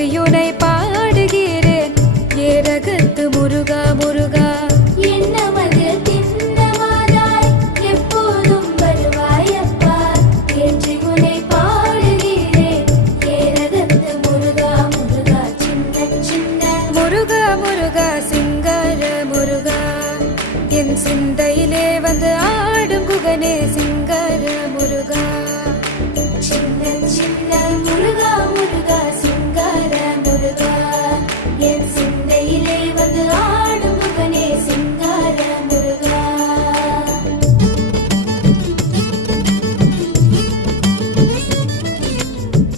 போற்றியுனை பாடுகிறேன் ஏரகத்து முருகா முருகா. என்னமது திண்ணமாதாய் எப்போதும் வருவாயப்பா ஏற்றி உனை பாடுகிறேன் ஏரகத்து முருகா முருகா. சின்ன சின்ன முருகா முருகா சிங்கார முருகா என் சிந்தையிலே வந்து ஆடும் குகனே சிங்கார முருகா. சின்ன சின்ன